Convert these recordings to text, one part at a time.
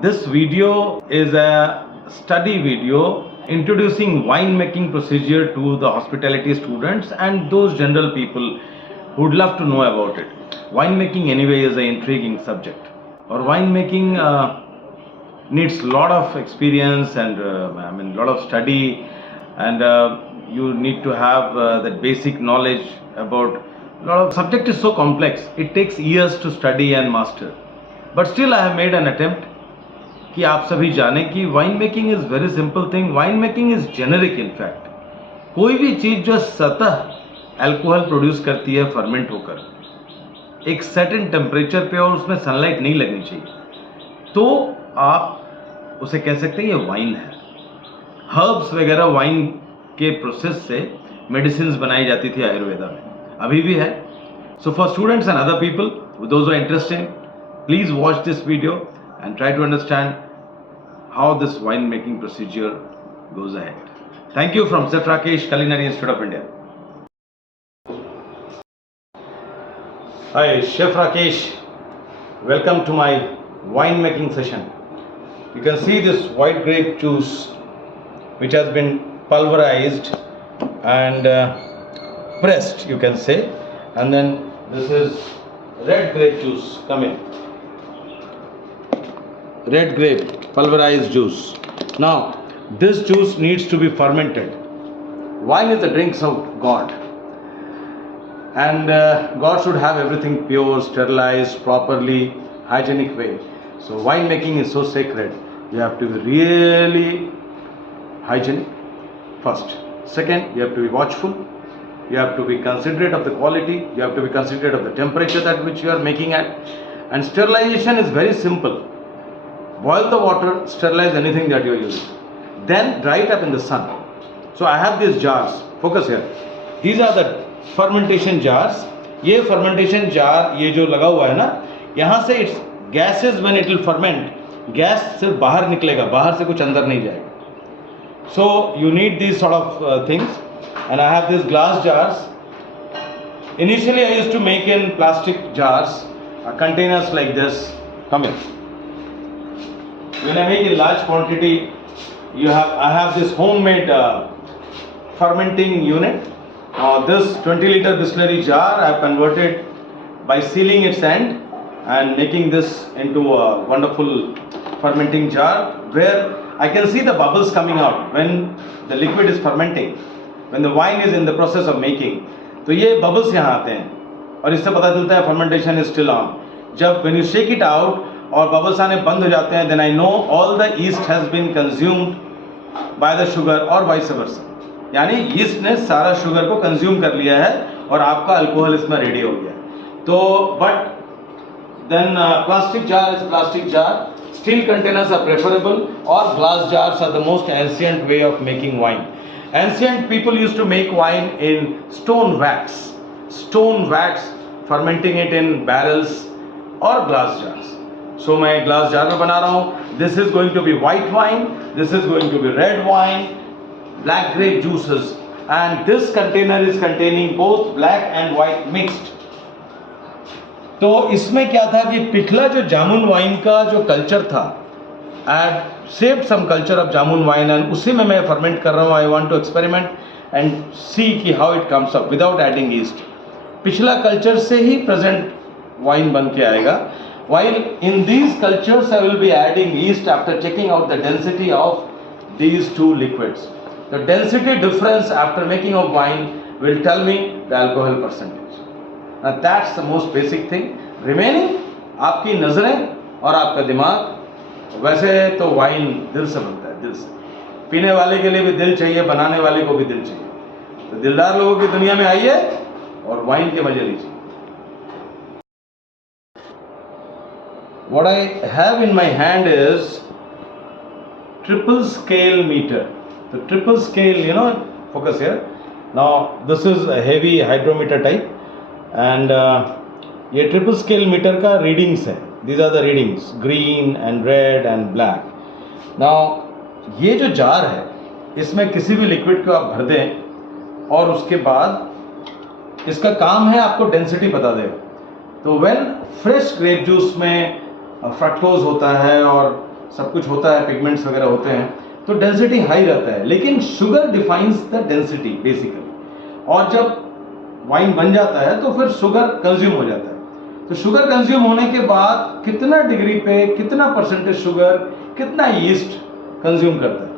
This video is a study video introducing winemaking procedure to the hospitality students and those general people who would love to know about it. Winemaking anyway is an intriguing subject. Or winemaking needs a lot of experience and lot of study, and you need to have that basic knowledge about a lot of subject is so complex. It takes years to study and master. But still I have made an attempt कि आप सभी जाने कि wine making is very simple thing. Wine making is generic. In fact कोई भी चीज़ जो सतह alcohol produce करती है फर्मेंट होकर एक सर्टेन टेम्परेचर पे और उसमें सनलाइट नहीं लगनी चाहिए, तो आप उसे कह सकते हैं ये वाइन है. हर्ब्स वगैरह वाइन के प्रोसेस से मेडिसिन बनाई जाती थी आयुर्वेदा में, अभी भी है. So for students and other people those are interested, please watch this video and try to understand how this wine making procedure goes ahead. Thank you from Chef Rakesh, Culinary Institute of India. Hi, Chef Rakesh. Welcome to my wine making session. You can see this white grape juice which has been pulverized and pressed, you can say, and then this is red grape juice. Come in. Red grape pulverized juice. Now this juice needs to be fermented. Wine is the drinks of God, and God should have everything pure, sterilized, properly, hygienic way. So wine making is so sacred. You have to be really hygienic first. Second, you have to be watchful. You have to be considerate of the quality. You have to be considerate of the temperature at which you are making at. And sterilization is very simple. Boil the water, sterilize anything that you are using. Then dry it up in the sun. So I have these jars. Focus here. These are the fermentation jars. ये fermentation jar, ये जो लगा हुआ है ना, यहाँ से it's gases when it will ferment. Gas सिर्फ बाहर निकलेगा, बाहर से कुछ अंदर नहीं जाएगा. So you need these sort of things. And I have these glass jars. Initially I used to make in plastic jars, containers like this. Come here. When I make in large quantity, I have this homemade fermenting unit. This 20-liter Bisleri jar I have converted by sealing its end and making this into a wonderful fermenting jar where I can see the bubbles coming out when the liquid is fermenting, when the wine is in the process of making. तो ये bubbles यहाँ आते हैं और इससे पता चलता है fermentation is still on. जब when you shake it out और बबल्स आने बंद हो जाते हैं, then I know all the yeast has been consumed by the sugar or vice versa. यानी yeast ने सारा शुगर को कंज्यूम कर लिया है और आपका अल्कोहल इसमें रेडी हो गया. तो but then plastic jar is plastic jar. Steel containers are preferable, or glass jars are the most ancient way of making wine. Ancient people used to make wine in stone wax, fermenting it in barrels or glass jars. So मैं glass jar में बना रहा हूँ. This is going to be white wine, this is going to be red wine, black grape juices, and this container is containing both black and white mixed. तो इसमें क्या था कि पिछला जो जामुन वाइन का जो कल्चर था, I had saved some culture of jamun wine and उसी में मैं फर्मेंट कर रहा हूँ. I want to experiment and see कि how it comes up without adding yeast. पिछला कल्चर से ही प्रेजेंट वाइन बन के आएगा. While in these cultures I will be adding yeast after checking out the density of these two liquids. The density difference after making of wine will tell me the alcohol percentage. Now that's the most basic thing. Remaining आपकी नज़रें और आपका दिमाग. वैसे तो wine दिल से बनता है, दिल से. पीने वाले के लिए भी दिल चाहिए, बनाने वाले को भी दिल चाहिए. तो दिलदार लोगों की दुनिया में आइए और वाइन के मजे लीजिए. What I have in my hand is triple scale meter. The triple scale, focus here. Now this is a heavy hydrometer type, and ये triple scale meter का readings है. These are the readings, green and red and black. Now ये जो jar है, इसमें किसी भी liquid को आप भर दें और उसके बाद इसका काम है आपको डेंसिटी बता देगा. तो व्हेन फ्रेश ग्रेप जूस में फ्रक्टोज होता है और सब कुछ होता है, पिगमेंट्स वगैरह होते हैं, तो डेंसिटी हाई रहता है, लेकिन sugar defines the density basically. और जब वाइन बन जाता है तो फिर शुगर कंज्यूम हो जाता है। तो शुगर कंज्यूम होने के बाद कितना डिग्री पे कितना परसेंटेज शुगर, कितना यीस्ट कंज्यूम करता है,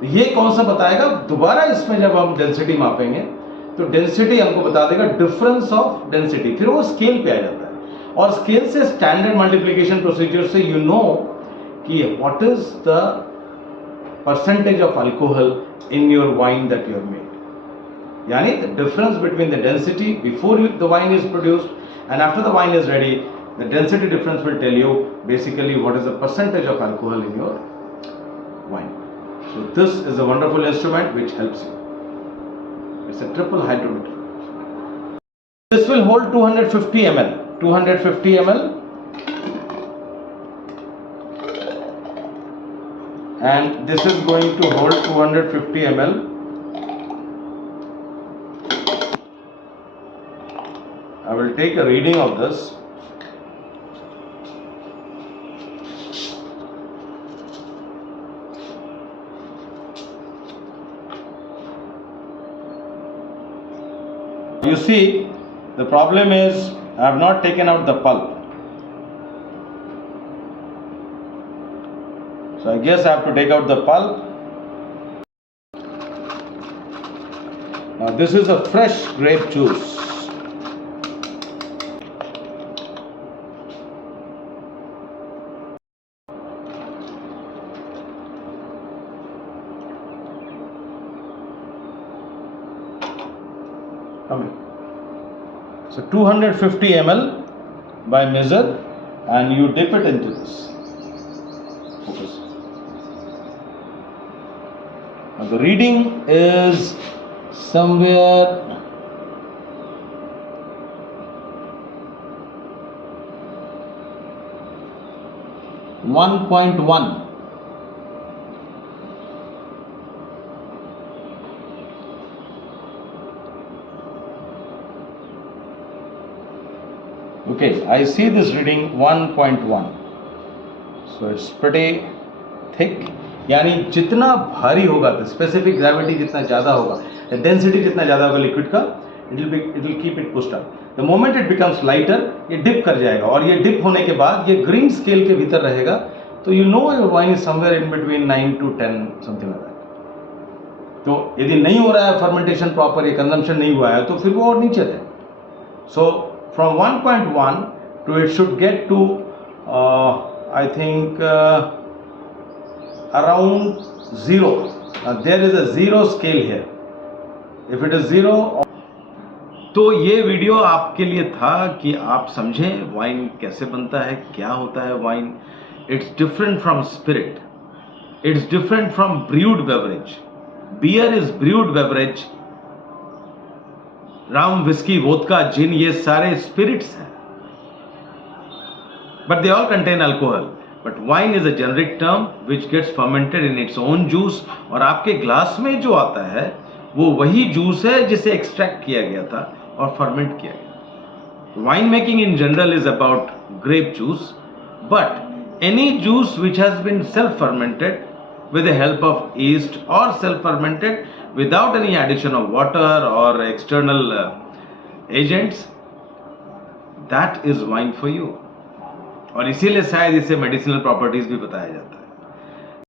तो ये कौन सा बताएगा? दोबारा इसमें जब हम डेंसिटी मापेंगे तो डेंसिटी हमको बता देगा डिफरेंस ऑफ डेंसिटी, फिर वो स्केल पे आ जाता है। और स्केल से स्टैंडर्ड मल्टीप्लिकेशन प्रोसीजर से यू नो कि what is the percentage of alcohol in your wine that you have made, यानी the difference between the density before the wine is produced and after the wine is ready, the density difference will tell you basically what is the percentage of alcohol in your wine. So this is a wonderful instrument which helps you. It's a triple hydrometer. This will hold 250 ml. 250 ml. And this is going to hold 250 ml. I will take a reading of this. You see, the problem is I have not taken out the pulp. So I guess I have to take out the pulp. Now this is a fresh grape juice. Come here. So 250 ml by measure, and you dip it into this. Focus. Now the reading is somewhere 1.1. Okay, I see this reading 1.1. So it's pretty thick. यानी जितना भारी होगा, तो specific gravity जितना ज़्यादा होगा, density जितना ज़्यादा होगा लिक्विड का, it will keep it pushed up. The moment it becomes lighter, ये डिप कर जाएगा, और ये डिप होने के बाद ये ग्रीन स्केल के भीतर रहेगा. तो you know your wine is somewhere in between 9 to 10 something like that. तो यदि नहीं हो रहा है फर्मेंटेशन प्रॉपर, ये कंजम्पशन नहीं हुआ है, तो फिर वो और नीचे है. सो from 1.1 to it should get to I think around 0. Now there is a 0 scale here. If it is 0, तो ये वीडियो आपके लिए था कि आप समझें वाइन कैसे बनता है, क्या होता है wine. It's different from spirit, it's different from brewed beverage. Beer is brewed beverage. Rum, whisky, vodka, gin, ये सारे स्पिरिट्स हैं, but they all contain alcohol. But wine is a generic term which gets fermented in its own juice. और आपके glass में जो आता है वो वही जूस है जिसे एक्सट्रैक्ट किया गया था और फर्मेंट किया गया. Wine making in general is about grape juice, but any juice which has been self fermented with the help of yeast or self-fermented without any addition of water or external agents, that is wine for you. और इसीलिए शायद इसे medicinal properties भी बताया जाता है.